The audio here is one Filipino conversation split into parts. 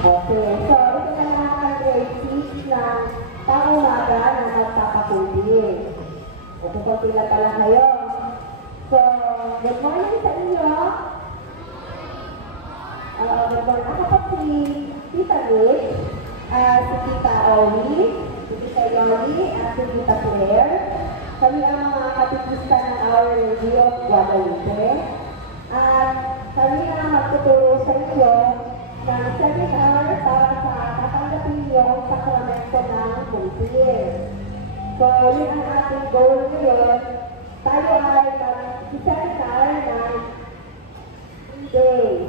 Okay, so ito na lang ang grade 6 ng pang-umaga na magpapakundi. Kukunti lang pala kayo. So, good morning sa inyo. Good morning. Ako po si Tita Liz, si Tita Owi, si Tita Yoli, at si Tita Claire. Kami ang mga kapitista ng Our Lady of Guadalupe. At kami ang magtuturo sa inyo ng seminar para sa katanggapin yung sakramento ng kumpir. So, yun ang ating goal ngayon. Tayo ay mag-seminar ng 3 days.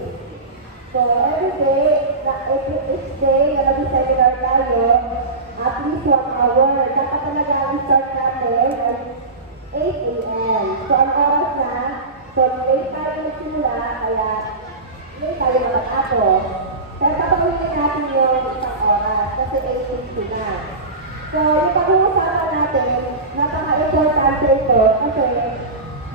So, every day, each day na mag-seminar tayo, at least 1 hour. Dapat talaga ang start natin ay 8 a.m. So, ang oras na, so, late tayo nagsimula, kaya late tayo makatapos. Kaya papawin natin yung isang oras, kasi 8:50 na. So, yung pag-uusapan natin, napaka-importante ito, kasi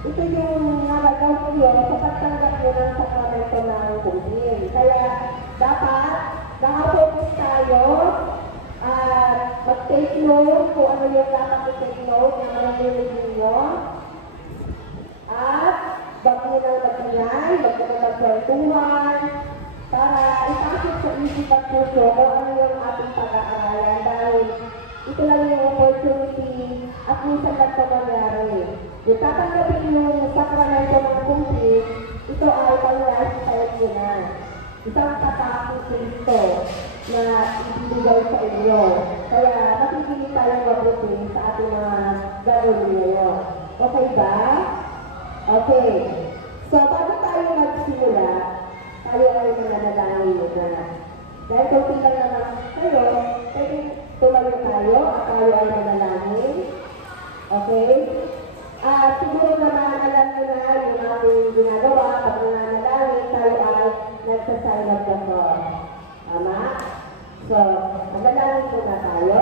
ito yung nagagawin nyo sa pagtanggap nyo ng sakramento ng kumpir. Kaya, dapat, nakapokus tayo, at mag-take note kung ano yung dapat i-take note na marinig ninyo. At wag nyo nang mag-ingay, wag nyo nang magkwentuhan, para ipasok sa isip at puso kung ano yung ating pag-aaralan dahil ito lang yung opportunity at minsan lang ito mangyari. Yung tatanggapin yung sakramento ng kumpir, ito ay pang-lifestyle nyo na. Isang patakong Kristo na ibibigay sa inyo. Kaya makikili tayong mabuti sa ating mga gagawin ngayon. Okay ba? Okay. So, bago tayo magsimula, tayo ay mananalangin muna. Dahil kung lang naman kayo, pwede tumayo tayo at tayo ay mananalangin. Okay? Siguro naman alam nyo na yung ating ginagawa pag nananalangin, tayo ay nagsasign of the cross. Tama? So, mananalangin muna tayo.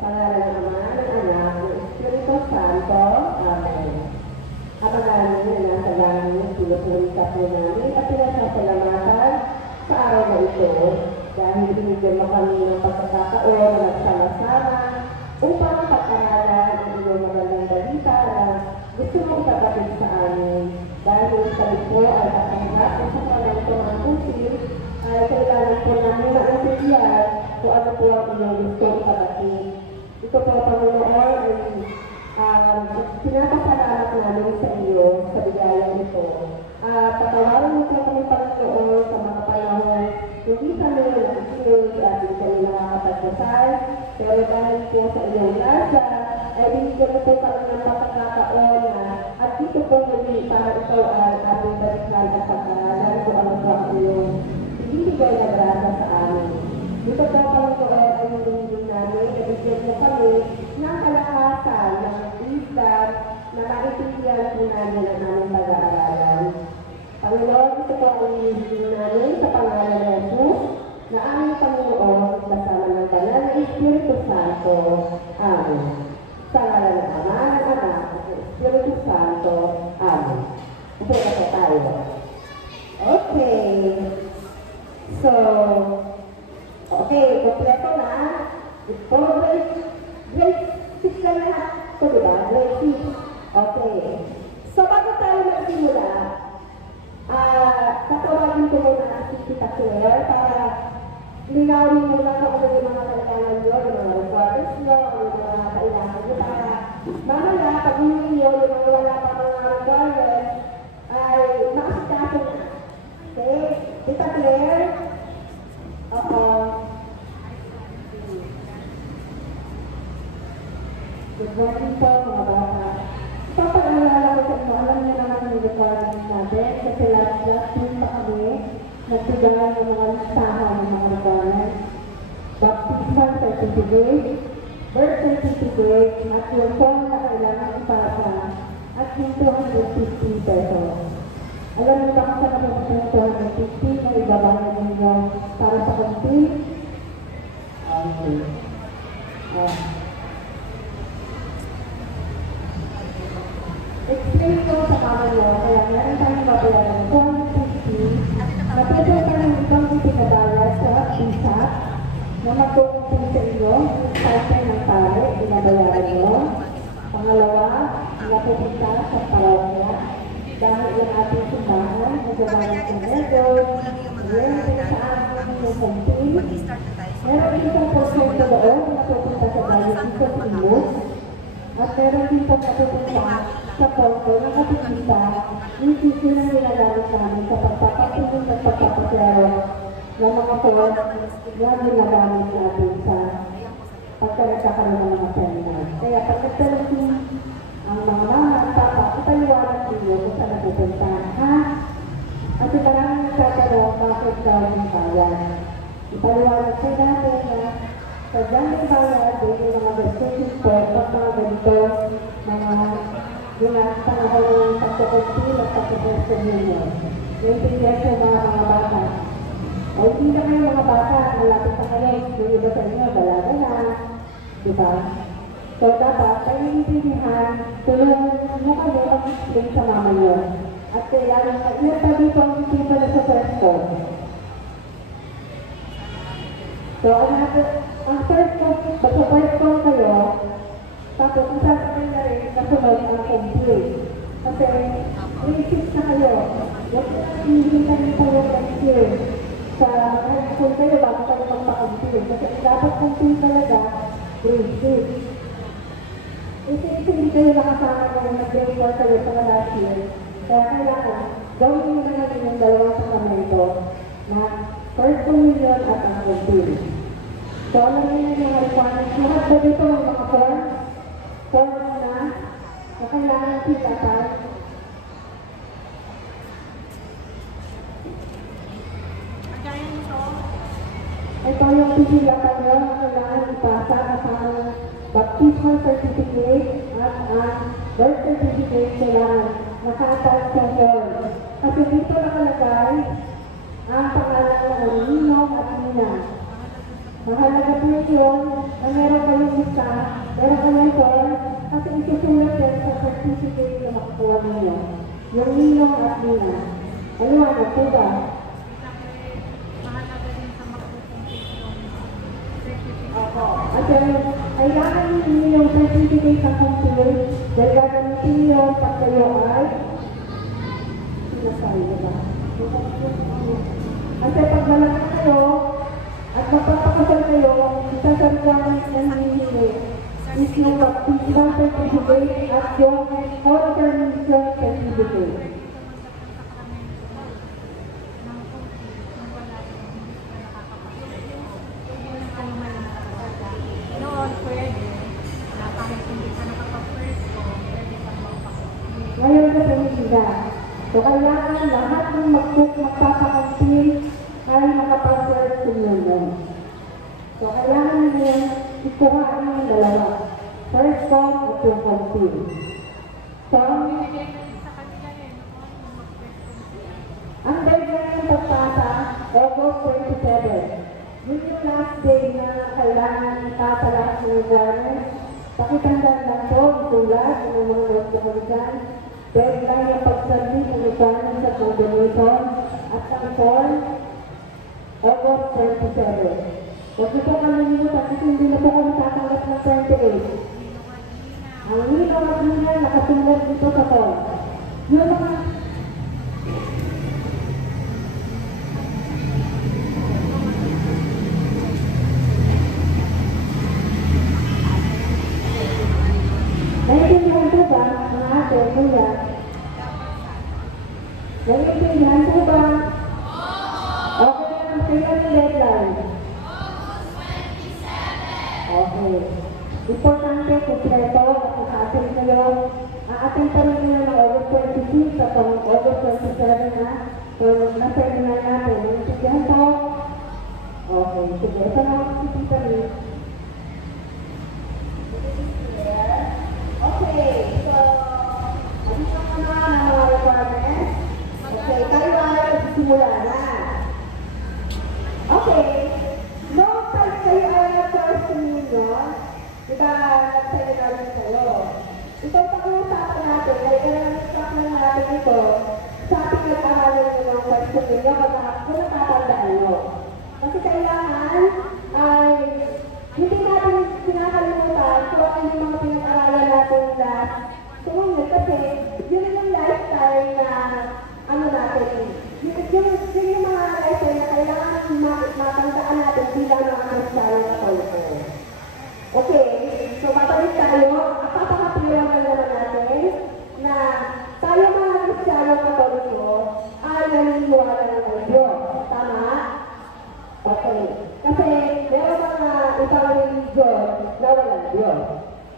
Pangalan ng Ama, ng Anak, ng Espiritu Santo. Amen. Ang pangalan nyo na sa langit, pinupulita po namin at pinasasalamatan sa araw na ito dahil binigyan mo kami ng pagkakataon na nagsama-sama upang pag-aralan ang iyong magandang balita na gusto mong ipagkatid sa amin. Dahil sa ito ay katanggap ang sakramento ng kumpir ay kailangan po namin maintindihan kung ano po ang iyong gusto ipagkatid. Ito po, Panginoon, ay pinapasalamat namin sa iyo sa bigayang ito. Patawarin mo po kami, Panginoon, sa mga panahon hindi kami nakikinig sa ating kami nakakapagdasal, pero dahil po sa iyong lasa, ay binigyan mo po kami ng pagkakataon at dito po muli para ikaw ay ating balikan at pag-aralan kung ano po ang iyong ibibigay na grasa sa amin. Dito po, Panginoon, ay hindi namin, ibigyan mo kami ng kalakasan, ng wisdom, na maintindihan po namin ang aming pag-aaralan. Panginoon, ito po ang hinihiling namin sa pangalan ng Jesus na aming Panginoon kasama ng Banal na Espiritu Santo. Amen. Sa ngalan ng Ama, ng Anak, at ng Espiritu Santo. Amen. Ito na po tayo. Okay. So, okay, kompleto na. Ito, grade 6 na lahat. Ito, diba? Grade 6. Okay. So, bago tayo magsimula, tatawagin ko muna si Tita Claire para linawin muna kung ano yung mga kailangan nyo, yung mga requirements nyo, yung mga kailangan nyo para mamaya, pag hindi nyo, yung mga wala pa mga requirements, ay makasikaso na. Okay? Tita Claire? Good morning po, mga bata. Papag-alala ko sa inyo, alam niyo naman yung requirements natin kasi last week pa kami nagbigay ng mga listahan ng mga requirements. Baptismal certificate, birth certificate, at yung form na kailangan ipasa at yung 250 pesos. Alam niyo ba kung saan naman yung 250 na ibabayad ninyo para sa complete? Okay. Explain ko sa kama nyo, kaya meron tayong babayaran ng 250 at ito ka ng ibang ipinabayad sa visa staff na magtutulong sa inyo, sa ng pare, binabayaran nyo. Pangalawa, napupunta sa parokya dahil yung ating simbahan, nagawa ng medal, meron sa amin yung kumpin. Meron dito po sa doon, napupunta sa bayan dito sa Imus. At meron dito napupunta sa porto ng kapitita, yung sisi na ginagamit namin sa pagpapatulong at pagpapasero ng mga form na ginagamit natin sa pagkakaroon ng mga seminar. Kaya pag nagtalong ang mga mama at papa, ipaliwanag ninyo kung saan napupunta. Ha? Kasi maraming nagtatanong bakit daw yung bayan. Ipaliwanag ko natin na sa dyan yung bayan, din yung mga registration store, pag mga ganito, mga panahon ng pagkakuntil at pagkakuntil ninyo. Yung tingnan sa mga bata. O hindi na kayo mga bata, malapit pa kayo, yung iba sa inyo, dalaga na. Diba? So dapat, kayo intindihan, tulungan mo kayo mag-explain sa mama nyo. At kailangan, ilan pa dito ang tipo na sa first call. So, ang first call kayo, tapos isasabay na rin kasunod ang complete. Kasi, reisip na kayo. Huwag na hindi kayo kayo next year. Sa high school kayo, bago kayo magpa-complete. Kasi dapat complete talaga, reisip. Hindi kayo nakasama na nag-grade 1 kayo sa last year. Kaya kailangan, gawin nyo na natin yung dalawang sakramento na first communion at ang complete. So, alam nyo na yung requirements. Lahat ba dito ang mga form na kailangan sitatan. Ito yung pisilatan nyo na kailangan ipasa kasama ng baptismal certificate at ang birth certificate kailangan naka-attach sa form. Kasi dito nakalagay ang pangalan ng Ninong at Nina. Mahalaga po yun na meron kayong isa, meron kayong form, kasi isusulat yan sa certificate na makukuha ninyo. Yung Ninong at Nina. Aliwanag po ba? At kailangan ninyo yung certificate sa complete dahil gagamitin nyo pag kayo ay sinasabi ba? Kasi pag malaki kayo at magpapakasal kayo, isa sa requirements na hinihingi is yung baptismal certificate at yung confirmation certificate. Ngayon sa pamilya. So, kailangan lahat ng magpapakuntil ay makapag-serve communion. So, kailangan nyo ikuha yung dalawa. First form at yung kuntil. So, ang deadline ng pagpasa, August 27. Yun yung last day na kailangan ipasala ng requirements. Pakitandaan lang po, tulad ng mga notes na kaligan. Deadline ng pagsabit ng requirements sa coordination at ang form, August 27. Huwag ito kalilimutan kasi hindi na po kami tatanggap ng 28. Ang Ninong at Nina nakasulat dito sa form. Yung mga naiintindihan po ba, mga ate, kuya? Naiintindihan po ba? Okay naman kayo ang deadline. Okay. Importante, kumpleto, at kayo. Aatin pa rin nyo ng August 26 at August 27 na. So, na-seminar natin. Naiintindihan po? Okay. Sige, ito na ako si Tita Liz. Okay, so, dito muna ang mga requirements. Okay, tayo ay magsimula na. Okay, noong time kayo ay nag-first communion, diba, nag-seminar din kayo. Itong pag-uusapan natin, ay kailangan natin ito sa ating nag-aralan nyo ng first communion kung natatandaan nyo. Kasi kailangan sumunod kasi yun yung lifestyle na ano natin, yung mga lifestyle na kailangan matandaan natin bilang mga Kristiyano na Katoliko. Okay, so babalik tayo, papakapiliwan naman natin na tayo mga Kristiyano na Katoliko ay naniniwala ng Diyos. Tama? Okay. Kasi meron mga ibang religion na walang Diyos.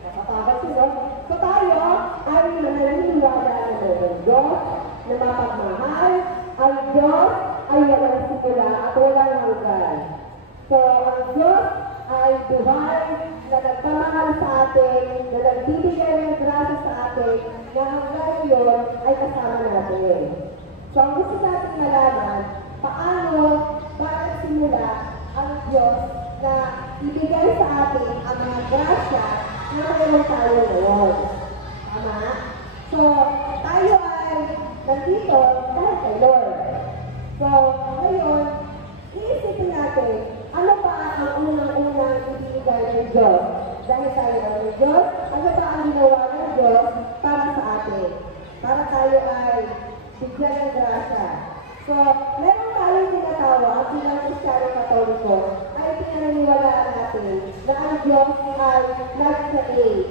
Nakapagod sila. So tayo ay naniniwala ng Diyos na mapagmahal. Ang Diyos ay walang simula at walang hanggan. So ang Diyos ay buhay na nagpamahal sa atin, na nagbibigay ng grasya sa atin, na hanggang yun ay kasama natin. So ang gusto natin malaman, paano ba nagsimula ang Diyos na ibigay sa atin ang mga grasya na mayroon tayo ngayon. Tama? So, tayo ay nandito dahil kay Lord. So, ngayon, iisipin natin, ano ba ang unang-unang ibigay ng Diyos? Dahil tayo ng Diyos, ano ba ang ginawa ng Diyos para sa atin? Para tayo ay bigyan ng grasya. So, meron tayong tinatawag bilang Kristiyano Katoliko ay pinaniniwalaan natin na ang Diyos ay nag-create,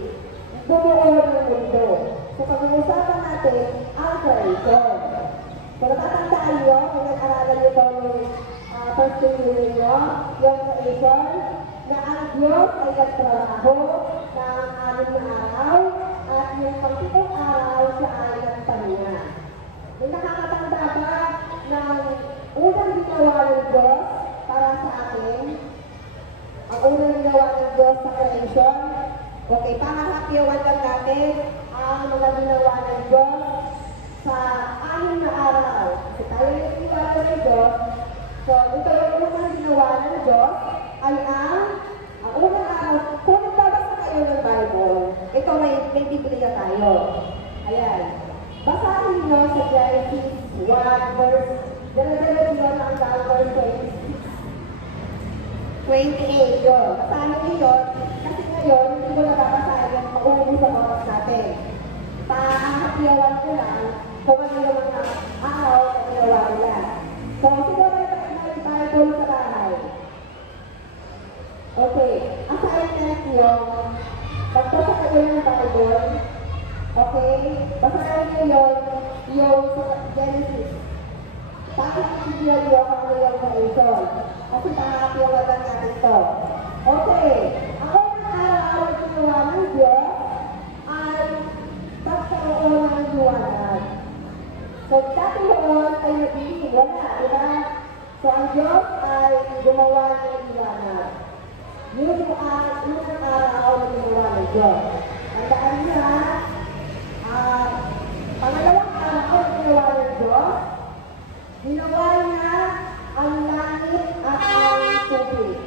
bumuo ng mundo. So, pag-uusapan natin ang creation. So, natatandaan nyo, kung nag-aralan nyo ito ng first thing nyo, yung creation, na ang Diyos ay nagtrabaho ng 6 na araw at yung pag-7 araw siya ay nagpahinga. May nakakatanda ba ng unang ginawa ng Diyos para sa atin? Ang unang ginawa ng Diyos sa creation? Okay, panghahapyawan lang natin ang mga ginawa ng Diyos sa 6 na araw. Kasi tayo yung ginawa ng Diyos. So, ito yung unang ginawa ng Diyos ay ang unang araw. Kung nagbabasa kayo ng Bible, ito may Biblia tayo. Ayan. Basahin nyo sa Genesis 1 verse, dala-dala nyo ang verse 28 yun. Basahin nyo yun, kasi ngayon, hindi ko nababasahin yung maubos ang oras natin. Paahapyawan ko lang kung ano yung mga araw na ginawa nila. So, siguro may Bible sa bahay. Okay, assignment nyo, magbasa kayo ng Bible. Okay? Basahin niyo yung Genesis. Pakikibigyan niyo ang iyong creation. Kasi pakakapyawan lang natin ito. Okay. Ang unang araw na ginawa ng Diyos ay pagkaroon ng liwanag. So, dati noon ay nagiging wala, diba? So, ang Diyos ay gumawa ng liwanag. Yun yung unang araw na ginawa ng Diyos. Tandaan niya, pangalawang araw na ginawa ng Diyos, ginawa niya ang langit at ang tubig.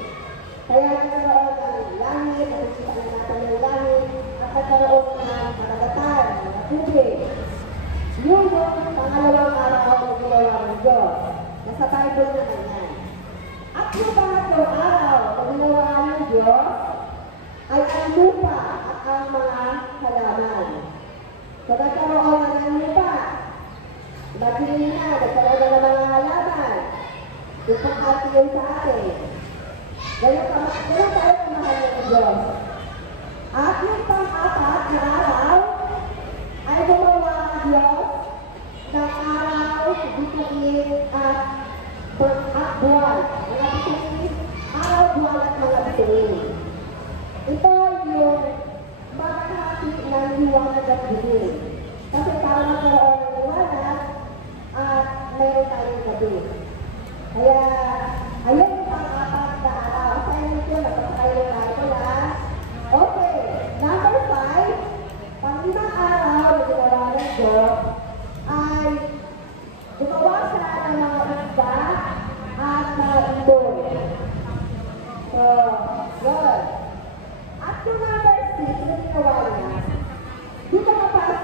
Kaya nagkaroon ng langit, nakikita na natin ng langit, at nagkaroon ng karagatan, ng tubig. Yun yung pangalawang araw na ginawa ng Diyos. Nasa Bible na yan. At yung pangatlong araw na ginawa ng Diyos, ay ang lupa at ang mga halaman. So, nagkaroon na ng lupa. Bagay na, nagkaroon na ng mga halaman. Yung pang-ati yun sa atin. Ganyan tayo kamahal ng Diyos. At yung pang-apat na araw, ay gumawa ang Diyos ng araw, bituin at buwan. Mga bituin, araw, buwan at mga bituin. Ito yung maghati ng liwanag at dilim. Kasi para magkaroon ng liwanag at mayroon tayong gabi. Kaya, ayun yung pang-apat na araw. Assignment ko, napasakayo tayo ko na. Okay, number 5, pang-limang araw na ginawa ng Diyos ay gumawa siya ng mga isda at mga ibon. So, good. At yung number 6 na ginawa niya, dito kapasok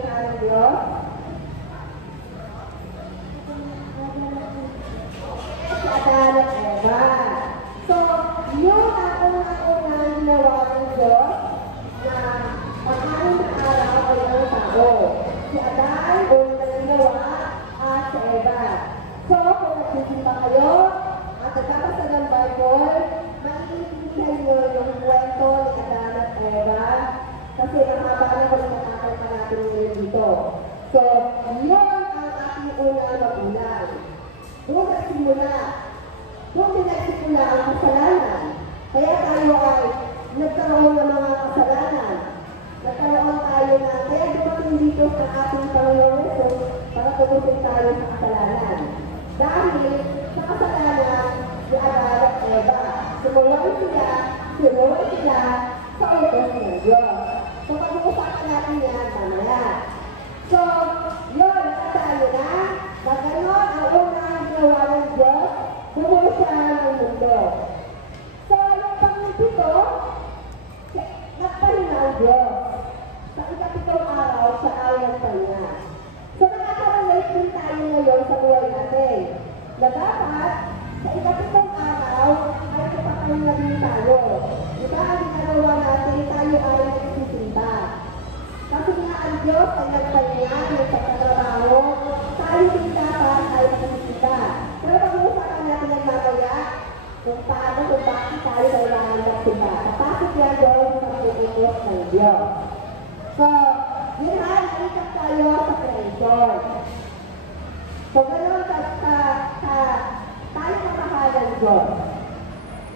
nilikha ng Diyos? Si Adan at Eva. So, yun ang unang-unang ginawa ng Diyos na pagkain ng araw ay ang tao. Si Adan, unang ginawa at si Eva. So, kung nagsisimba kayo at nagkakasa ng Bible, maiintindihan nyo yung kwento ni Adan at Eva kasi mahaba na kung nakakal pa natin ngayon dito. So, yun ang ating unang magulang. Doon nagsimula. Doon din nagsimula ang kasalanan. Kaya tayo ay nagkaroon ng mga kasalanan. Nagkaroon tayo na, kaya dumating dito sa ating Panginoon Jesus para tugusin tayo sa kasalanan. Dahil sa kasalanan, si Adan at Eva, sumuway sila sa utos ng Diyos. So, pag-uusapan natin yan mamaya. So, yun, tayo na ganon ang unang ginawa ng Diyos, bumuo siya ng mundo. So, yung pang-pito, nagpahinga ang Diyos. Sa ikapitong araw, siya ay nagpahinga. So, nakaka-relate din tayo ngayon sa buhay natin. Na dapat, sa ikapitong araw, ay nagpapahinga din tayo. Diba, ang ginagawa natin, tayo ay nagsisimba. Kasi nga ang Diyos ay nagpahinga, nagpatrabaho, tayo din dapat ay nagsisimba. Pero pag-uusapan natin ang mamaya, kung paano, kung bakit tayo kailangan magsimba. Kapasok yan doon sa pag-utos ng Diyos. So, yun ha, nalikat tayo sa creation. So, ganoon tayo kamahal ng Diyos.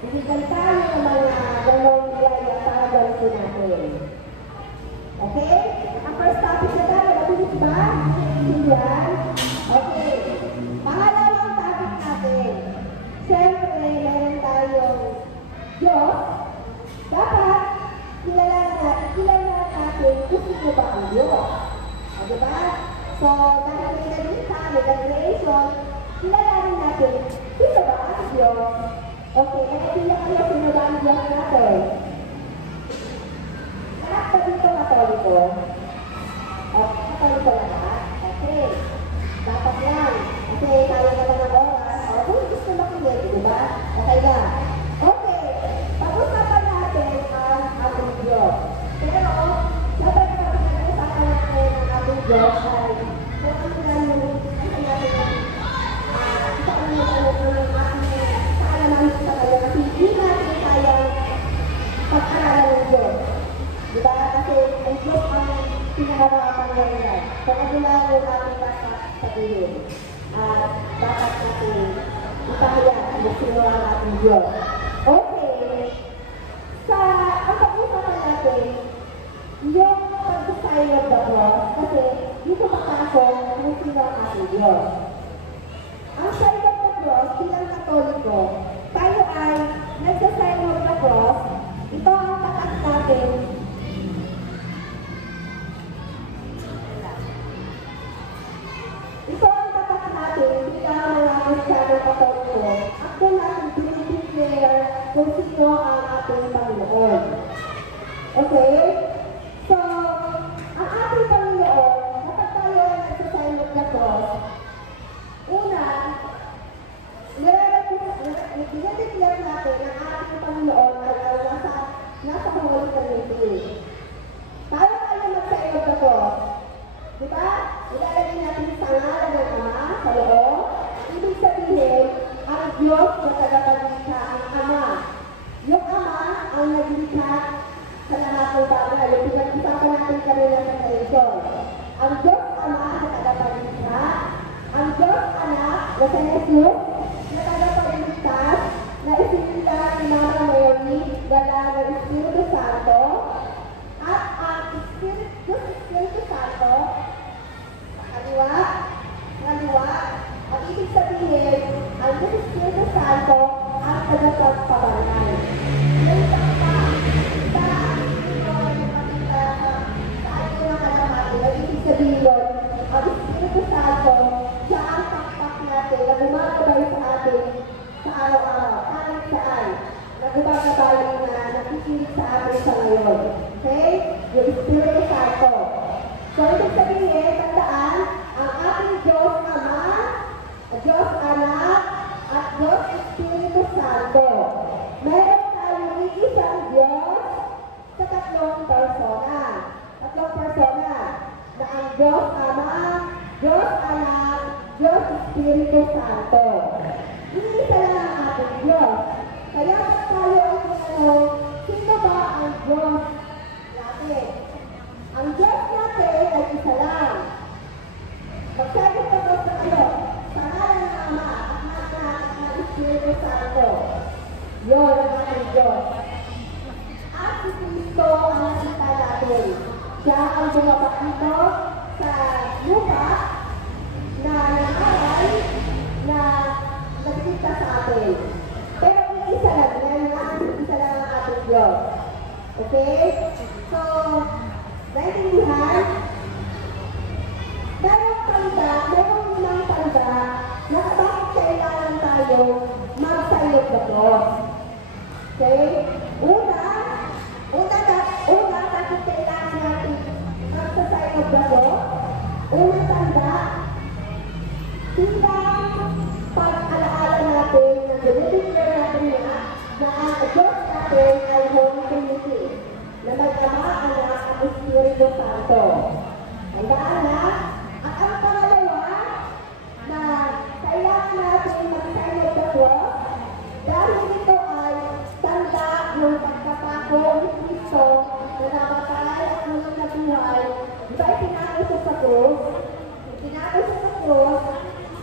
Bibigyan tayo ng mga ganong biyaya para gawin natin. Okay? Ang first topic na tayo, mabilis ba? Yan. Okay. Pangalawang topic natin. Siyempre, meron tayong Diyos. Dapat, kilala natin kung sino ba ang Diyos. O, diba? So, dahil may naglikha, may nag-creation, kilalanin natin sino ba ang Diyos. Okay, nakikita kayo sino ba ang Diyos natin. Lahat pa dito Katoliko. Okay, Katoliko lahat. Okay. Dapat yan. Kasi tayo naman ng oras. O, kung gusto makinig, diba? Okay na. Okay. Pag-usapan natin ang ating Diyos. Pero, dapat pag-usapan natin ang ating Diyos ay kung ano na yung pag-aralan ng Diyos. Diba? Kasi ang Diyos ang pinakamapangyarihan. So, kailangan yung ating dapat sabihin. At dapat natin ipahayag kung sino ang ating Diyos. Okay. Ang pag-usapan natin, yung pag-sign of the cross, kasi dito makasok kung sino ang ating Diyos. Ang sign of the cross, bilang Katoliko, tayo ay nagsa-sign of the cross. Ito ang tatak natin. Ito ang tatak natin bilang mga Kristiyano Katoliko. At kung natin pinipiclear kung sino ang ating Panginoon. Okay? So, ang ating Panginoon, kapag tayo ay nagsa-sign of the cross, una, nire-declare natin na ating Panginoon ay nasa hawalik ng lupi. Tayo mag-sign of the cross. Diba? Ilalagay natin sa ngalan ng Ama, sa loob. Ibig sabihin, ang Diyos na tagapaglikha ang Ama. Yung Ama ang naglikha sa lahat ng bagay. Yung pinag-usapan natin kanina sa creation. Ang Diyos Ama na tagapaglikha. Ang Diyos Anak na sa Jesus na tagapagligtas na isinita ni Mama Mary dala ng Espiritu Santo at ang Espiritu Santo kaliwa, ang ibig sabihin ang Espiritu Santo ang tagapagpabanay. Yung tama sa Espiritu na makita sa ating mga kalahati, ang ibig sabihin ang Espiritu Santo siya ang takpak natin na gumagabay sa atin sa araw-araw, kahit saan, na gumagabay na nakikinig sa atin sa ngayon. Okay? Yung Espiritu Santo. So, ibig sabihin, tandaan, ang ating Diyos Ama, Diyos Anak, at Diyos Espiritu Santo. Meron tayong isang Diyos sa tatlong persona. Tatlong persona na ang Diyos Ama, Diyos Anak, Diyos Espiritu Santo. Iisa lang ang ating Diyos. Kaya tayo ay tinanong, sino ba ang Diyos natin? Ang Diyos natin ay isa lang. Magsabi ko ito sa iyo, sa ngalan ng Ama at Anak at Espiritu Santo. Yun ang ating Diyos. At si Cristo ang nakita natin. Siya ang bumaba dito sa lupa na nangaral na nagkita sa atin. Pero isa lang yan nga, isa lang ang ating Diyos. Okay? So, naintindihan? Mayroong limang tanda na bakit kailangan tayo magsayot sa Diyos. Okay? Una, bakit kailangan natin magsasayot sa Diyos? Unang tanda, bilang pag-alaala natin na dinideclare natin na ang Diyos natin ay Holy Trinity, na mag-Ama, Anak, at Espiritu Santo. Tandaan na, at ang pangalawa na kailangan natin mag-sayot sa Diyos dahil ito ay tanda ng pagkapako ni Cristo na namatay at muling nabuhay. Diba itinapos sa krus? Itinapos sa krus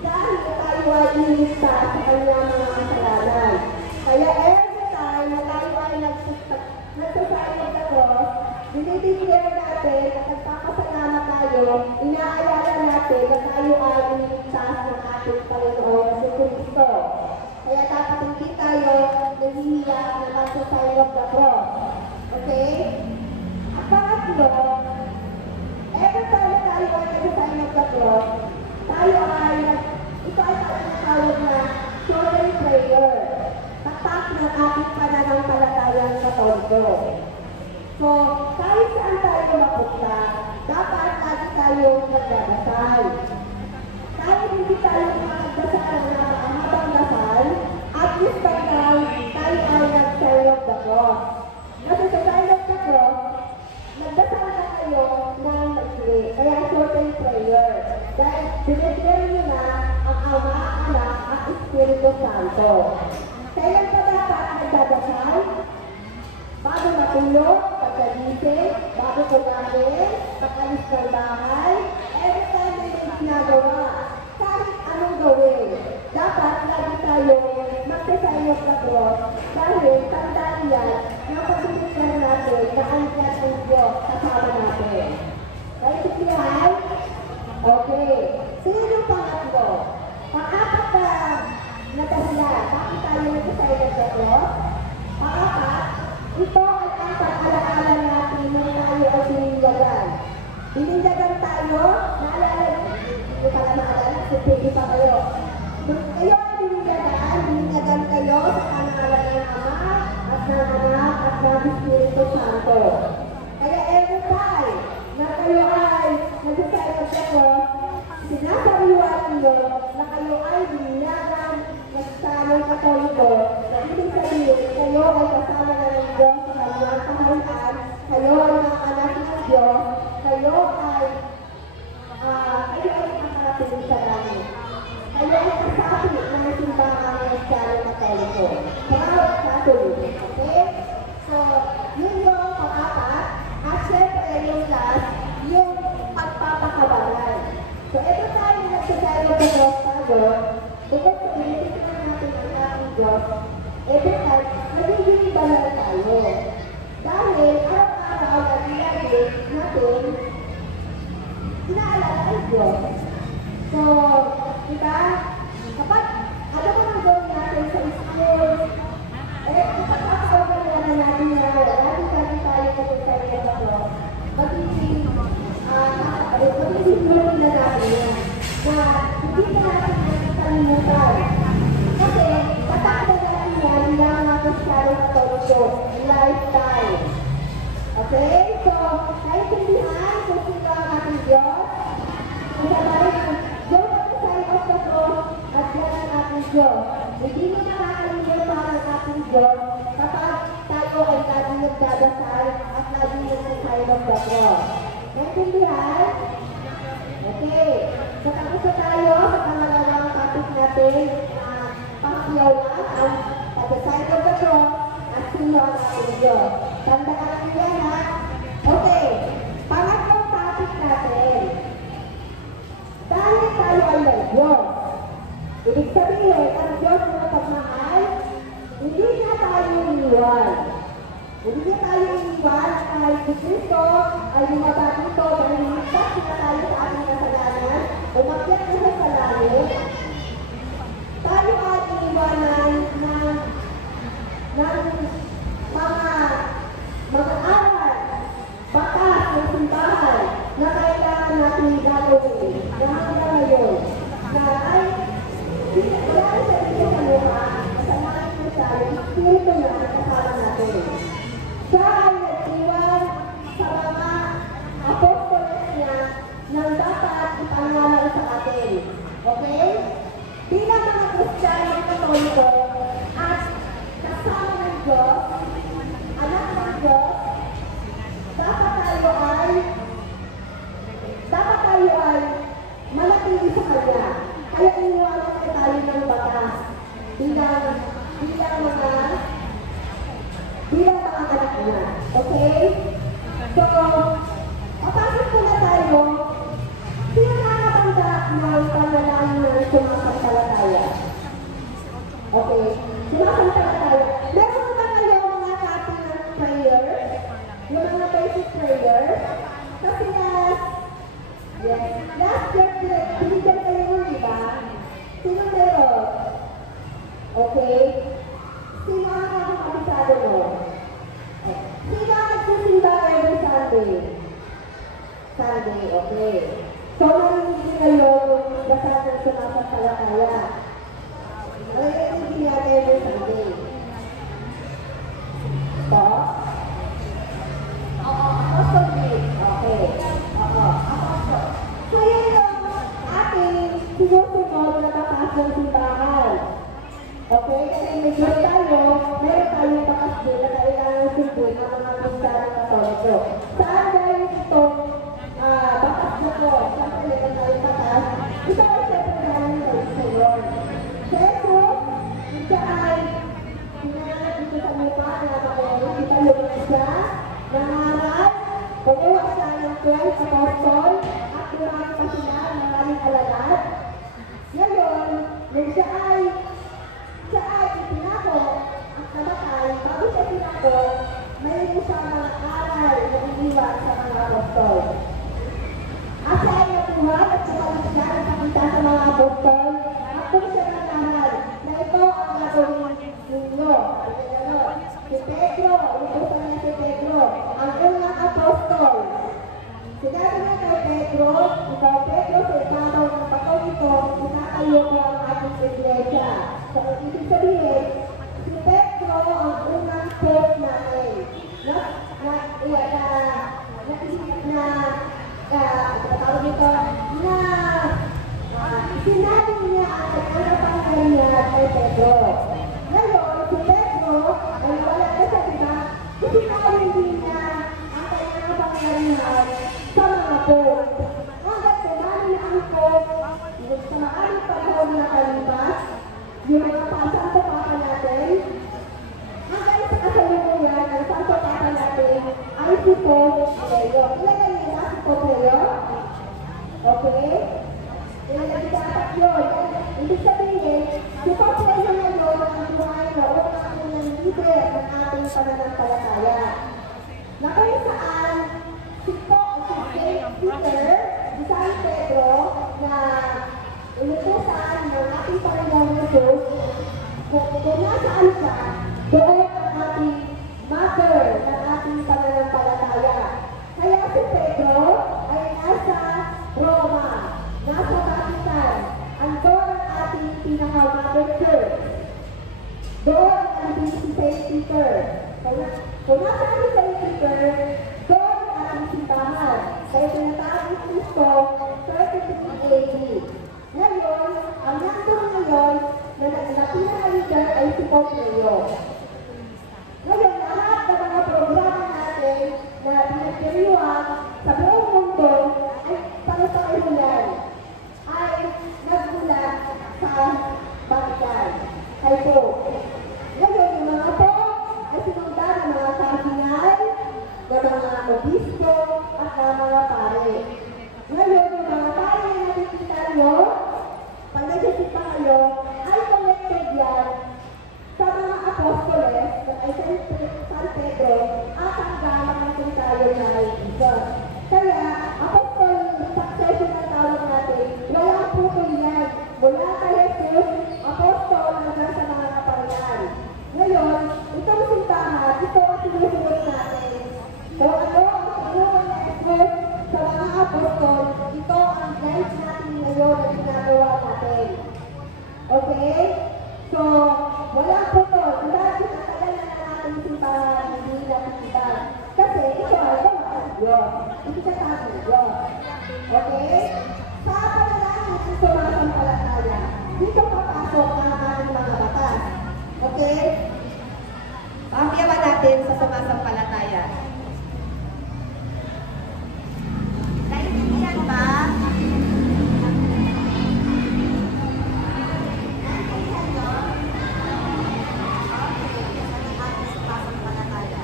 dahil tayo ay iniligtas sa kanyang mga kasalanan. Kaya every time na tayo ay nagsasayot sa krus, dinideclare natin at nagpapasalamat tayo, inaalala natin na tayo ay iniligtas ng ating Panginoon si Cristo. Kaya dapat hindi tayo nahihiya na magsasayot sa krus. Okay? At pangatlo, every time na tayo ay nagsasayot sa krus, ito ay tawag na shorten prayer. Tatak ng ating pananampalatayang Katoliko. So, kahit saan tayo mapunta, dapat lagi tayong nagdadasal. Kahit hindi tayo makagdasal na mahabang dasal, at least tayo ay nagsayot sa cross. Kasi sa sayot sa cross, nagdasal na kayo ng maikli. Kaya shorten prayer. Dahil dinideclare nyo na ang Ama, Anak, at Espiritu Santo. Kailan pa dapat nagdadasal? Bago matulog, pagkagising, bago kumain, pag-alis ng bahay, every time na yung ginagawa, kahit anong gawin, dapat lagi tayo magsasayot sa cross dahil tandaan yan na pag-ibigyan natin na andyan ang Diyos kasama natin. Naintindihan? Okay. Sino yung pangatlo? Pang-apat na dahilan, bakit tayo nagsasayot sa cross? Pang-apat, ito ay ang pag-alaala natin nung tayo ay binindagan. Binindagan tayo, naalala hindi pala maalala, kasi pa kayo. Kayo ay binindagan kayo sa pangalan ng Ama, at ng Anak, at ng Espiritu Santo. Kaya every time na kayo ay nagsasayot sa cross, sinasabihan ninyo na kayo ay binindagan ng Katoliko, na ibig sabihin, kayo ay kasama na ng Diyos sa kanyang kaharian, kayo ay mga anak ng Diyos, kayo ay nakakarating sa langit. Kayo ay kasapi ng simbahan ng Kristiyano Katoliko. Bawat Katolik. Okay? So, yun yung pang-apat, at syempre yung last, yung pagpapakabangan. So, ito tayo nagsasayot sa Diyos tayo, because pinitipan natin ang ating Diyos, every time, nagiging banal tayo. Dahil, araw-araw na nilagay natin, inaalala ang Diyos. So, diba? Kapag, alam mo nang gawin natin sa school, kapag nakakawagalan na natin na lagi tayo kapag sa Diyos, magiging tulong na natin yan. Na, hindi na natin kalimutan. Kasi, patakbo natin yan bilang mga Kristiyano Katoliko, lifetime. Okay? So, naintindihan kung sino ang ating Isabay na, Diyos at sign of the cross at yan ang ating Diyos. Hindi mo nakakalimutan ang ating Diyos kapag tayo ay lagi nagdadasal at lagi nagsasign of the cross. Naintindihan? Okay. So tapos na tayo sa pangalawang topic natin na pangkiyawan ang pag-sign of the cross at sino ang ating Diyos. Tandaan niyo yan ha? Okay. Pangatlong topic natin. Dahil tayo ay may Diyos. Ibig sabihin, ang Diyos na pagmahal, hindi na tayo iniwan. Hindi na tayo iniwan kahit si Cristo ay lumabas ito dahil ligtas na tayo sa ating kasalanan, umakyat na sa langit. Tayo ay iniwanan ng mga aral, batas ng simbahan na kailangan natin gagawin na hanggang ngayon na ay wala sa dito sa luha sa mga kristal, spirito na kasama natin. Siya ay nag-iwan sa mga apostoles niya ng dapat ipangalan sa atin. Okay? Bilang mga Kristiyano Katoliko at kasama ng Diyos, anak ng Diyos, dapat tayo ay manatili sa Kanya. Kaya iniwanan na tayo ng batas bilang mga anak niya. Okay? So, papasok ko na tayo. Sino nakakatanda ng panalangin ng sumasampalataya? Okay. Sumasampalataya. Meron ba kayo mga copy ng prayer? Yung mga basic prayer? Kasi last year, binigyan kayo nun, di ba? Sino meron? Okay. Sino ang nakakabisado mo? Sino ang nagsisimba every Sunday? Sunday, okay. So, marinig kayo basta ng sumasampalataya. Marinig niya every Sunday. So? Oo, Apostle. Okay. Oo, Apostle. So, yun yung ating sinusunod na batas ng simbahan. Okay? Kasi may Diyos tayo, meron tayong batas din na kailangan sundin ang mga Kristiyano Katoliko. Saan dahil itong batas na to? Saan meron tayong batas? Ito ay siyempre galing sa Senyor. Si Jesus, siya ay pinanganak dito sa lupa na makulit. Italungan siya, nangaral, kumuha siya ng 12 apostol, at dumami pa sila ng maraming alagad. Ngayon, nung siya ay ipinako at namatay, bago siya pinako, mayroon siya mga aral na iniwan sa mga apostol. At siya ay natuhan at sumalik siya at nakita sa mga apostol at kung siya nanaral na ito ang gagawin ninyo. Si Pedro, inuusan niya si Pedro, ang unang apostol. Sinabi niya kay Pedro, ikaw Pedro, sa ibabaw ng bato ito, sinatayo ko ang ating iglesia. So, ibig sabihin, si Pedro ang unang post natin sinabi niya ang kanyang niya kay Pedro. Ngayon, si Pedro ay wala na sa diba, sinawin din niya ang kanyang pangyarihan sa mga post. Hanggang tumali ang post, sa maaaring panahon na kalipas, yung mga Santo Papa natin, hanggang sa kasalukuyan, ang Santo Papa natin ay si Pope Leo. Ilagay nila si Pope Leo? Okay? Ilagay dapat yun. Ibig sabihin, si Pope Leo ngayon ang buhay na unang unang libre ng ating pananampalataya. Na kung saan, si Peter, si San Pedro, na inutusan ng ating Panginoon Jesus, kung nasaan siya, doon ang ating mother ng ating pananampalataya. Kaya si Pedro ay nasa Roma, nasa Vatican, andon ang ating pinaka-mother church. Doon ang si St. Peter. Kung nasaan si St. Peter, doon ang ating simbahan. Kaya pinatawag ni Kristo 33 AD. Ngayon, ang nandun ngayon na pinaka-leader ay si Pope Leo. Ngayon, lahat ng mga programa natin na pinagkiriwan sa buong mundo ay pangitakilan ay nagmula sa Vatican. Ay po. Ngayon, yung mga po ay sinundan ng mga kardinal, ng mga obispo, at ng mga pare. Ngayon, yung mga pare na nakikita nyo, pag nagsisita kayo, ay connected yan sa mga apostoles na ay San Pedro at ang gamang natin tayo na ay Jesus. Kaya, apostol succession ang tawag natin, walang puto yan. Mula kay Jesus, apostol hanggang sa mga kaparian. Ngayon, itong simbahan, ito ang sinusunod natin. So, ano ang sinusunod na Jesus sa mga apostol, ito ang guide natin ngayon na ginagawa natin. Okay? So, walang puto. Dahil sinatagal na natin simbahan, hindi nakikita. Kasi ito ay gawa ng Diyos. Hindi ka tayo ng Diyos. Okay? Sa panalangin ng sumasampalataya, dito papasok ang ating mga batas. Okay? Pakiyawan natin sa sumasampalataya. Naintindihan ba? Naintindihan nyo? Okay. Ang ating sumasampalataya.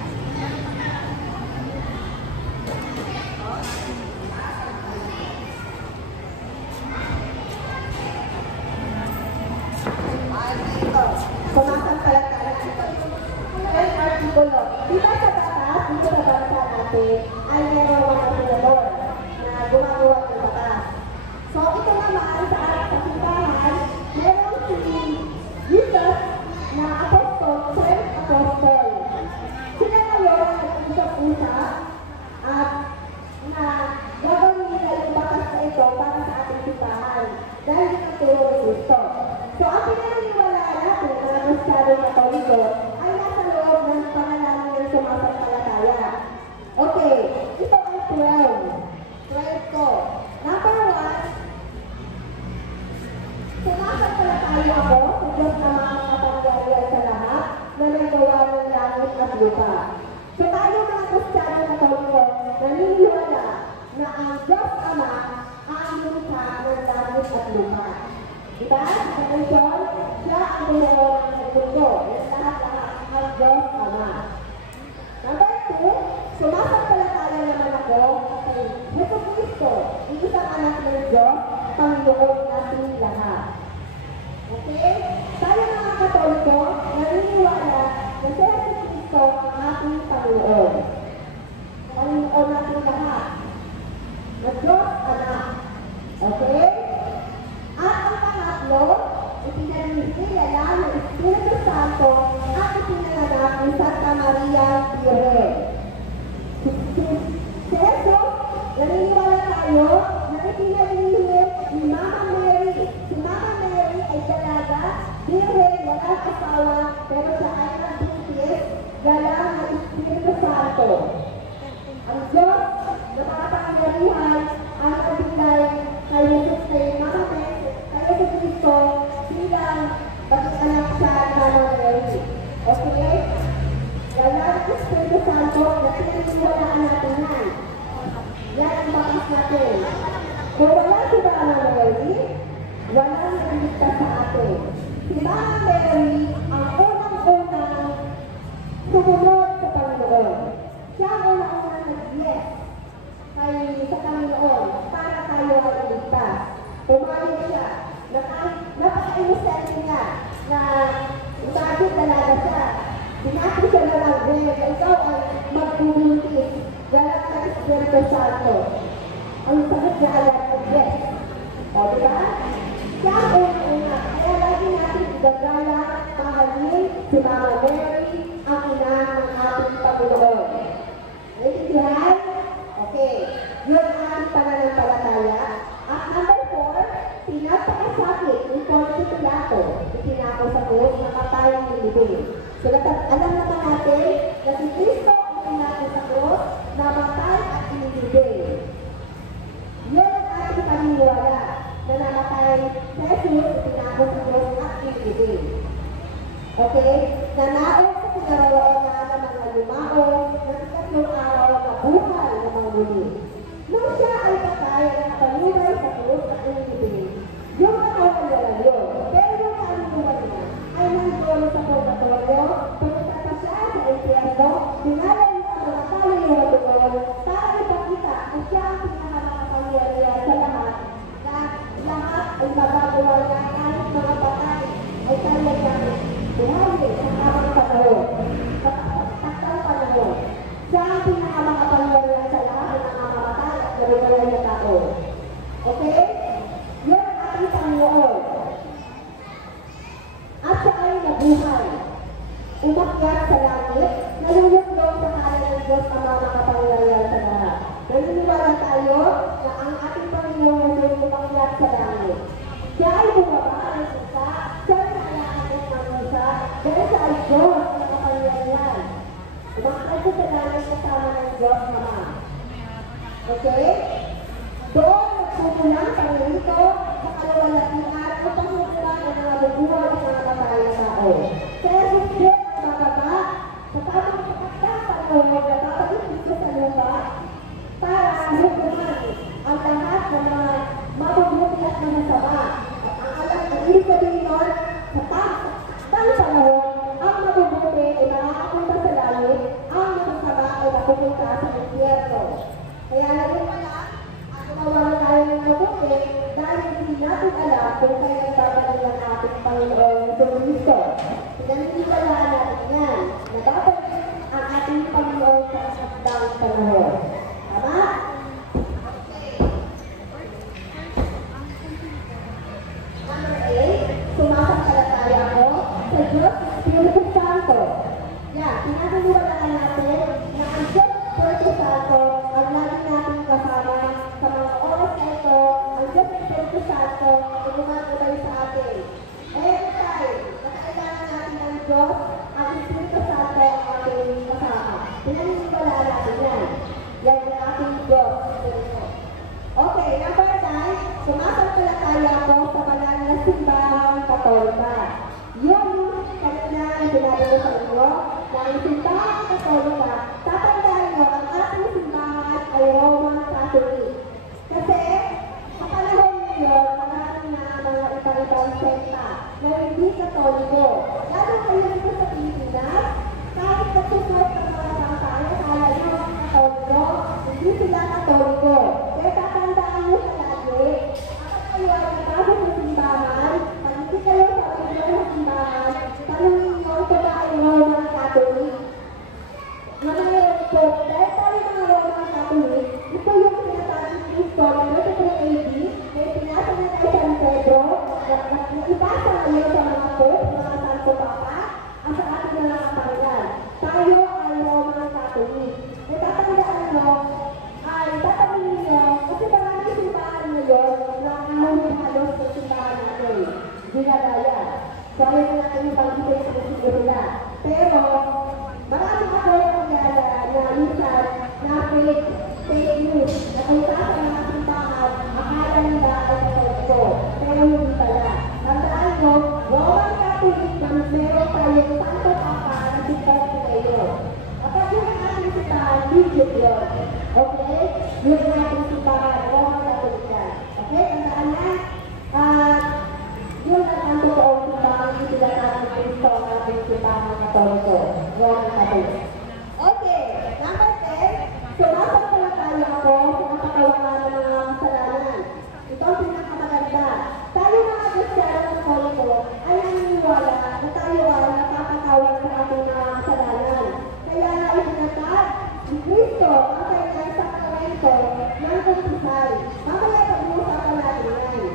Sumasampalataya. Ay, artikulo. Diba sa batas, dito sa bansa natin, ay meron mga senador na gumagawa ng batas. So, ito naman sa simbahan, meron si Jesus na apostol, Saint Apostol. Sila ngayon ang nag-usap-usap at na gagawin nila yung batas na ito para sa ating simbahan dahil ito turo ni Cristo. So, ang pinaniniwala natin mga Kristiyano Katoliko ay nasa loob ng panalangin ng sumasampalataya. Okay, ito ay 12. 12 ko. Number 1, sumasampalataya ako sa Diyos na mga kapangyarihan sa lahat na nagawa ng langit at lupa. So, tayo mga Kristiyano Katoliko, naniniwala na ang Diyos Ama ang lumikha ng langit at lupa. Diba? Sa Christian, siya ang bumuo ng mundo. Yan lahat-lahat ang Diyos Ama. Number 2, sumasampalataya naman ako kay Jesus Cristo, isang anak ng Diyos, Panginoon natin lahat. Okay? Tayo mga Katoliko, naniniwala na si Jesus Cristo ang ating Panginoon. Panginoon natin lahat. Na Diyos Anak. Okay? At ang pangatlo, ipinaniniwala ng Espiritu Santo at ipinanganak ni Santa Maria Virgen. Si Jesus, naniniwala tayo na ipinaniniwala ni Mama Mary. Si Mama Mary ay dalaga, Virgen, walang asawa, pero siya ay nagbuntis, galang ng Espiritu Santo. Ang Diyos na makapangyarihan ang nagbigay kay Jesus kay Mama Mary, kay Jesus Cristo, bilang maging anak siya ng Mama Mary. Okay? Kaya ang Espiritu Santo na pinaniniwalaan natin yan. Yan ang bakas natin. Kung wala si Mama Mary, walang nagligtas sa atin. Si Mama Mary ang unang-unang sumunod sa Panginoon. Siya ang unang-unang nag-yes sa Panginoon para tayo ay iligtas. Pumayag siya. Napaka-innocent niya na bakit dalaga siya. Binati siya na lang din na ikaw ay magbubuntis galang sa Espiritu Santo. Ang sagot niya alam ay yes. O, diba? Siya ang una-una. Kaya lagi natin igagala, mahalin si Mama Mary, ang ina ng ating Panginoon. Naintindihan? Okay. Yun ang ating pananampalataya. At number 4, pinapakasakit ni Poncio Pilato. Itinako sa krus na patay ng libing. So, alam naman natin na si Cristo ang pinako sa krus na matay at inilibing. Yun ang ating paniniwala na namatay si Jesus, itinapos sa Diyos at ibigay. Okay? Nanaog sa pinaroroonan ng mga yumao na ikatlong araw na buhay na manguli. Nung siya ay patay at nakapaluray sa krus at ibigay, yung katawan niya lang yun. Pero yung kaluluwan niya ay nandoon sa purgatorio, pagkatapos pa siya sa infierno, dinala niya ang mga kaluluwa doon para ipakita na siya ang pinakamakapangyarihan sa lahat, na lahat ay magagawa niya kahit mga patay ay kaya niya buhayin sa tamang panahon. Takang panahon. Siya ang pinakamakapangyarihan sa lahat ng mga mamatay at nabubuhay na tao. Okay? Yun ang ating Panginoon. At siya ay nabuhay. Umakyat sa langit, nalulunod sa kanan ng Diyos ang mga makapangyarihan sa lahat. Naniniwala tayo na ang ating Panginoon ay umakyat sa langit. Siya ay bumaba ng isa, siya ay nakalakas ng isa, dahil siya ay Diyos na makapangyarihan. Umakyat sa langit kasama ng Diyos Ama. Okay? Doon nagpupulang Panginoon sa kalawalatian upang magpulang ang mga bubuhay at mga patay na tao. Kaya Diyos bababa sa tamang panahon na papagiging sa lupa para hukuman ang lahat ng mga mabubuti at mga sama. At ang alam na ibig sabihin nun, sa tamang panahon, ang mabubuti ay makakapunta sa langit, ang masasama ay napupunta sa infierno. Kaya lagi pala, ang gumawa tayo ng mabuti dahil hindi natin alam kung kailan babalik ang ating Panginoon Jesucristo. Pinaniniwalaan natin yan, na babalik ang ating Panginoon sa kasabdang panahon. Tama? Number 8, sumasampalataya ako sa Diyos Espiritu Santo. Yan, pinaniniwalaan natin na ang Diyos Espiritu Santo ang lagi natin kasama sa mga oras na ito. Ang Diyos Espiritu Santo ay gumagabay sa atin. Every time na kailangan natin ng Diyos, ang Espiritu Santo ang ating kasama. Pinaniniwalaan natin yan. Yan ang ating Diyos. Okay, number 9, sumasampalataya ako sa banal na simbahang Katolika. Yun kanina ang sinabi ko sa inyo, na ang simbahang Katolika, tatandaan nyo, ang ating simbahan ay Roman Catholic. Kasi, sa panahon ngayon, marami na mga ibang sekta na hindi Katoliko. Lalo kayo dito sa Pilipinas, kahit nagsusot ng mga bangkaya, kaya nyo Katoliko, hindi sila Katoliko. Kaya tatandaan nyo sa lagi, kapag kayo ay napasok sa simbahan, pag hindi kayo sa original na simbahan, tanungin nyo kung ba ay Roman Catholic. Na mayroon po, dahil tayo mga Roman Catholic, ito yung sinasabing Kristo na 33 AD, may pinasa na kay San Pedro, na ibasa ngayon sa mga pope, mga Santo Papa, at sa ating mga kapangyarihan. Tayo ay Roman Catholic. Natatandaan nyo, ay tatanungin nyo, kasi maraming simbahan ngayon na halos sa simbahan natin. Ginagaya. So, ayun na natin yung pag-ibig sa siguro na. Pero, marami ako yung nangyayara na minsan na fake news na kung saan sa mga simbahan, akala nila ay ito. Pero hindi pala. Tandaan mo, Roman Catholic na meron tayong Santo Papa na si Pope Leo. Kapag yung ating simbahan, legit yun. Okay? Yung ating simbahan, Roman Catholic yan. Okay? Tandaan na, yun ang totoong simbahan, hindi sila natin Kristo ang ating simbahan Katoliko. Roman Catholic. Okay, number 10, sumasampalataya ako sa kapatawaran ng mga kasalanan. Ito ang pinakamaganda. Tayo mga Kristiyano ng Katoliko ay naniniwala na tayo ay nakakatawag sa ating mga kasalanan. Kaya itinatag ni Kristo ang kanyang sakramento ng kumpisal. Mamaya pag-uusapan natin yan.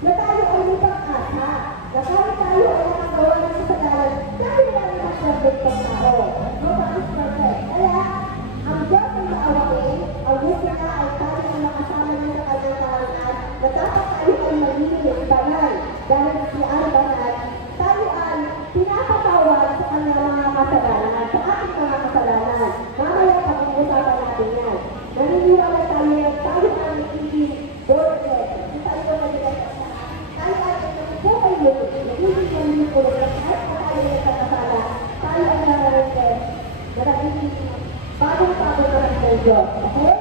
Na tayo ay may pag-asa, na kahit tayo ay nakagawa ng kasalanan, tayo ay nakapagpapit ng tao. Nobody is perfect. Kaya, ang Diyos ay maawain, ang Diyos na ay tayo ay ng Diyos. Okay?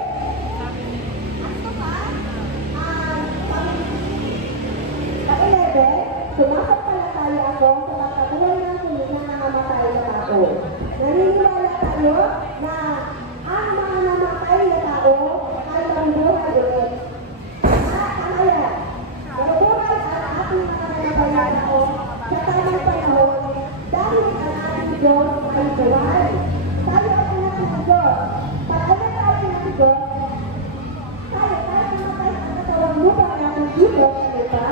Pag-11, sumasampalataya ako sa pagkabuhay ng huli na namamatay na tao. Naniniwala tayo na ang mga namatay na tao ay mabubuhay ulit. At ano yan? Mabubuhay ang ating mga namatay na tao sa tamang panahon dahil ang ating Diyos ay buhay. Tayo ang anak ng Diyos. Pag anak tayo ng Diyos, tayo namatay ang katawang lupa natin dito sa lupa.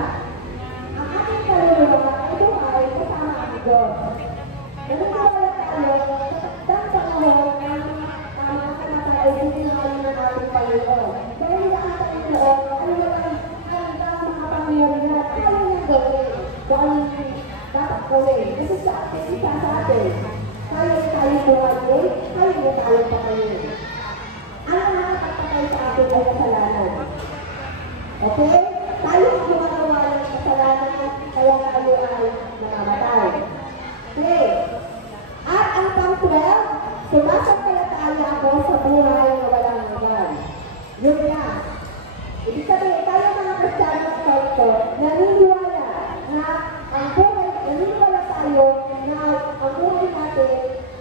Ang ating kaluluwa ay buhay kasama ang Diyos. Naniniwala tayo sa takdang panahon ng mga kamatay ay binihayin ng ating Panginoon. Dahil ang Panginoon ay walang hanggang mga pangyarihan. Kaya niyang gawin. Kung dapat gawin. Kasi sa atin, isa sa atin. Kaya tayo buhay, kaya tayo patayin. Ang mga pagpatay sa atin ay kasalanan. Okay? Tayo ang gumagawa ng kasalanan, kaya tayo ay namamatay. Okay? At ang pang-12, sumasampalataya ako sa buhay na walang hanggan. Yun yan. Ibig sabihin, tayo mga Kristiyano sa ito, naniniwala na ang buhay, naniniwala tayo na ang buhay natin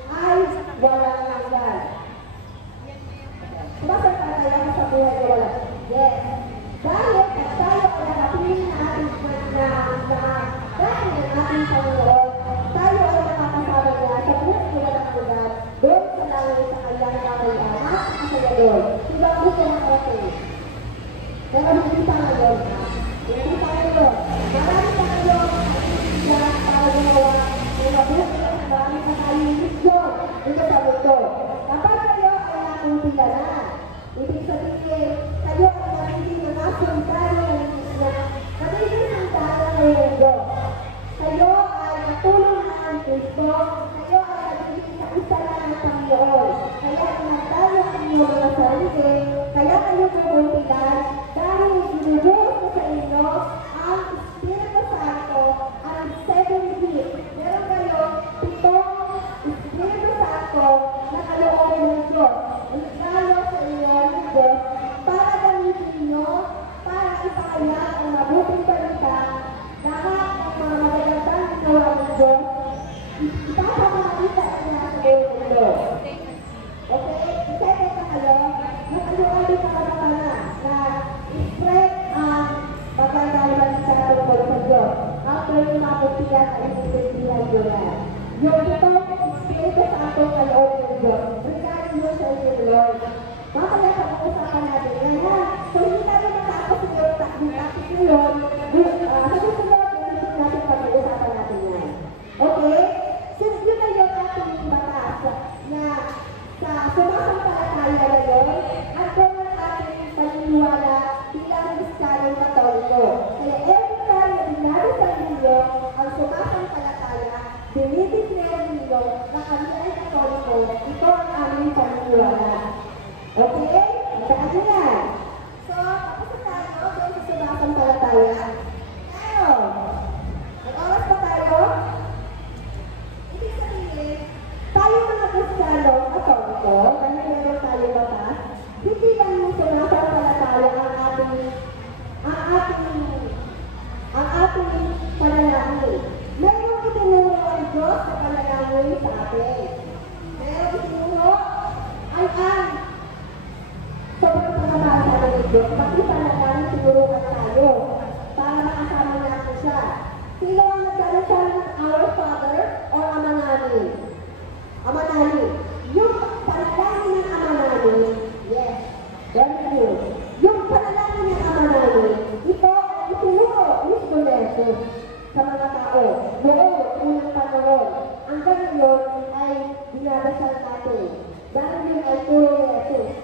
ay walang hanggan. Sumasampalataya ako sa buhay na walang hanggan. Yes. Dahil tayo ay nakapiling na ating dahil ng ating Panginoon, tayo ay nakakasama niya sa buhay na walang hanggan doon sa langit sa kanyang kamayaan at kasaya doon. Diba ang gusto ng ating? Pero hindi pa ngayon, ha? Hindi pa ngayon. Marami pa ngayon ang para gumawa ng mabuhay na marami pa tayong misyon dito sa mundo. Kapag kayo ay nakumpila na, ibig sabihin, kayo ay nagiging mga sundalo na nagiging sundalo ng Diyos. Kayo ay natulungan ng Kristo, kayo ay nagiging sa isa lang ng Panginoon. Kaya nagdalo ang inyong mga sarili, kaya kayo bubuntilan dahil ginubuhos ko sa inyo ang Espiritu Santo, ang 7 gifts. Meron kayo 7 Espiritu Santo na kalooban ng Diyos. Nagdalo sa inyo ng Diyos para gamitin nyo, para ipakayag ang mabuting balita, lahat ng mga magagandang ginawa ng Diyos, ipapamakita niya sa buong mundo. Okay? Excited na kayo? Nakaluwali pa ka na i-spread ang magandang balita tungkol sa Diyos. After yung mapagtiyak ay isintihan nyo yan. Yung itong Espiritu Santo kaloob ng Diyos, regarding mo sa inyo, Lord. Mamaya pag-uusapan natin yan, ha? So, hindi natin matapos yung takbing-takbing ngayon. Sa susunod, natin pag-uusapan natin yan. Okay? Since yun na yung ating batas na sa sumasampalataya na yun, at kung ang ating paniniwala bilang Kristiyano Katoliko. Kaya every time na dinadasal ninyo ang sumasampalataya, dinideclare ninyo na kami ay Katoliko, ito ang aming paniniwala. Okay? Saan nyo yan? So, tapos na tayo doon sa sumasampalataya. Tayo! Mag-oras pa tayo? Ibig sabihin, tayo mga Kristiyano Katoliko, kaya meron tayo batas, hindi lang yung sumasampalataya ang ating panalangin. Mayroong itinuro ang Diyos sa panalangin sa atin. Mayroong itinuro ay ang sobrang pagmamahal sa atin ng Diyos. Bakit panalangin tinurukan tayo para makasama natin siya? Sino ang nagdadasal ng Our Father or Ama namin? Ama namin. Yung panalangin ng Ama namin, yes, very good. Yung panalangin ng Ama namin, ito ay itinuro mismo na Jesus sa mga tao. Noong unang panahon, ang ganyan ay dinadasal natin. Dahil yun ay turo ni Jesus.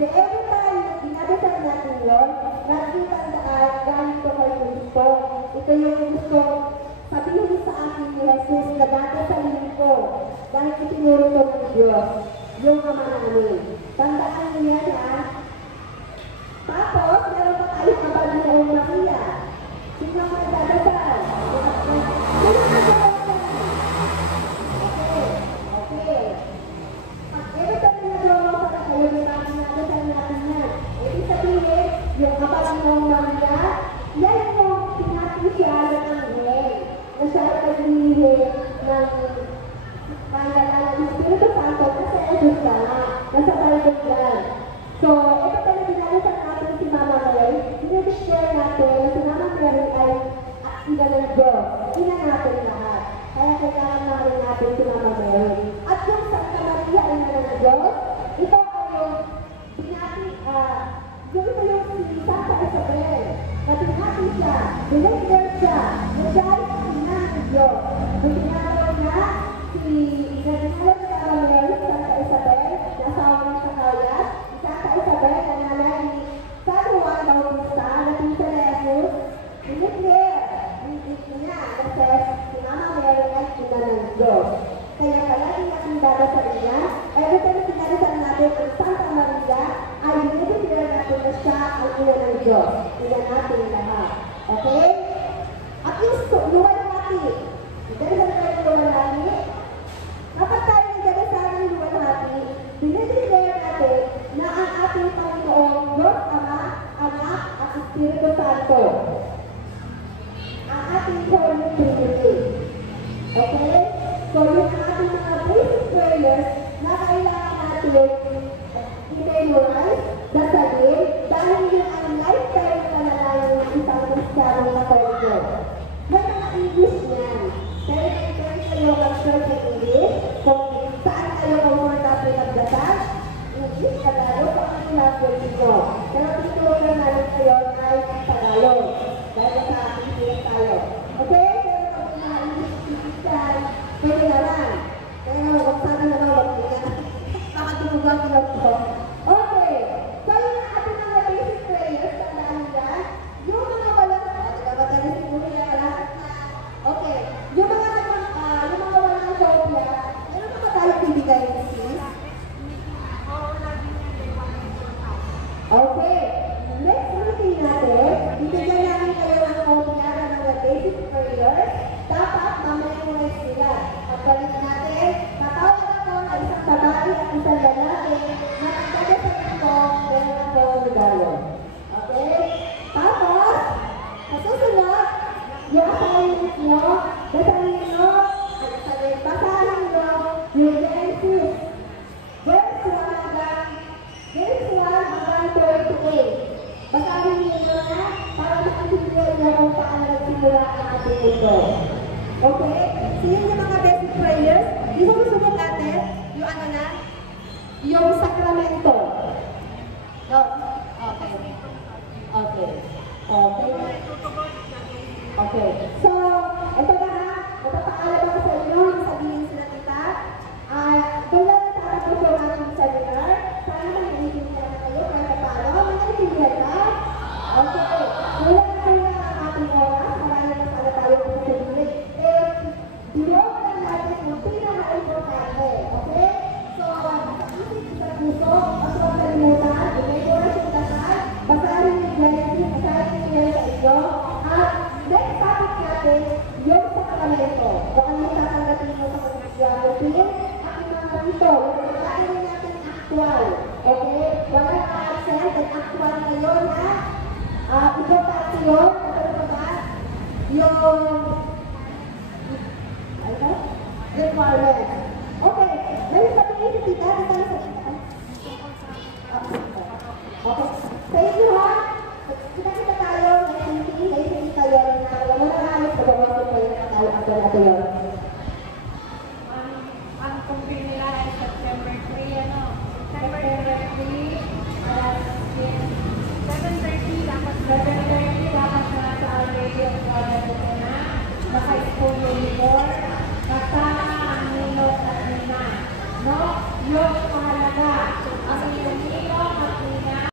So every time na dinadasal natin yun, nakikita saan galing ko kay Kristo. Ito yung gusto sabihin sa akin ni Jesus na dadasalin ko dahil itinuro ko ng Diyos yung Ama namin. Tandaan niyo yan, ha? Tapos, meron pa tayo kapag noong Maria. Sino ang magdadasal? Sino ang magdadasal? Okay. Pag every time na nagawa ko na kayo, may natin Binigyan siya. Nagdahil sa ina ng Diyos. Nung ginagawa niya, si Nagdahil sa Caramel, Santa Isabel, nasawa ng Sakayas, Santa Isabel, na nanay ni San Juan Bautista, na tita na Jesus, binigyan niya, kasi si Mama Mary ay ina ng Diyos. Kaya pala natin babasa niya, every time sinalisan natin ang Santa Maria, ay binibigyan natin na siya ang ina ng Diyos. Ina natin lahat. Okay? At yung luwalhati. Dahil sa tayo luwalhati, kapag tayo nagdadasal ng luwalhati, binibigyan natin na ang ating Panginoon, Diyos Ama, Anak, at Espiritu Santo. Ang ating Holy Trinity. Okay? So, yung ating mga basic prayers na kailangan natin i-memorize, dasalin, dahil yung ang lifetime na panalayo ng isang Kristiyanong Katoliko. May mga English niyan. Kaya nag-turn kayo mag-search in English, kung saan kayo comfortable magdasal, English, Tagalog, kung ano language nyo. Pero tinuturo na namin kayo ay Tagalog. Dahil sa ating tayo. Okay? Pero kung mga English speaker, pwede na lang. Pero kung sana naman mag-ingat, makatulugan ko lang po. Okay. So, yung ating mga basic prayers, tandaan nila, yung mga walang, nagkabatali siguro na lahat na, okay. Yung mga walang phobia, ano mga tayo bibigay ng sis? Okay. Next meeting natin, bibigyan namin kayo ng phobia na mga basic prayers. Dapat mamemorize nila. Pagbalik natin, tatawag ako na isang babae at isang lalaki na nagdadasal ko meron ko regalo. Okay? Tapos, sa susunod, yung assignment nyo, basahin nyo yung Genesis. Verse 1 hanggang 38. Basahin nyo na para makasindihan nyo kung paano nagsimula ang ating mundo. Okay? So yun yung mga basic prayers. Yung susunod natin, yung ano na, yung sakramento. Okay. Okay. Okay. Okay. So, ito na ha. Magpapaalam ako sa inyo, yung sabihin sila tita. Kung natapos yung ating seminar, sana mag-iintindihan na kayo kahit paano. Mag-iintindihan na? Okay. Wala na kayo ang ating oras. Marami na pala tayo kung sabihin. Diyogo lang natin yung pinaka-importante. Okay? So, isip sa puso, at huwag kalimutan, i-memorize yung dasal, basahin yung Genesis, basahin yung sa inyo, at next topic natin, yung sakramento. Kung ano yung tatanggapin mo sa Christianity, at yung mga rito, yung pagkain natin actual. Okay? Walang accent, and actual ngayon, ha? Importante yun, ano ba? Yung requirement. Okay. May sabihin si tita. Okay. Sa inyo ha, kita tayo, may hindi tayo na wala mo na halos na bawas ko yung tayo ang ganito yun. Ang kumpin nila ay September 3, ano? September 3, alas 7:30 dapat na sa radio na naka-school uniform. Kasama ang nilot at nina. No? Yung mahalaga.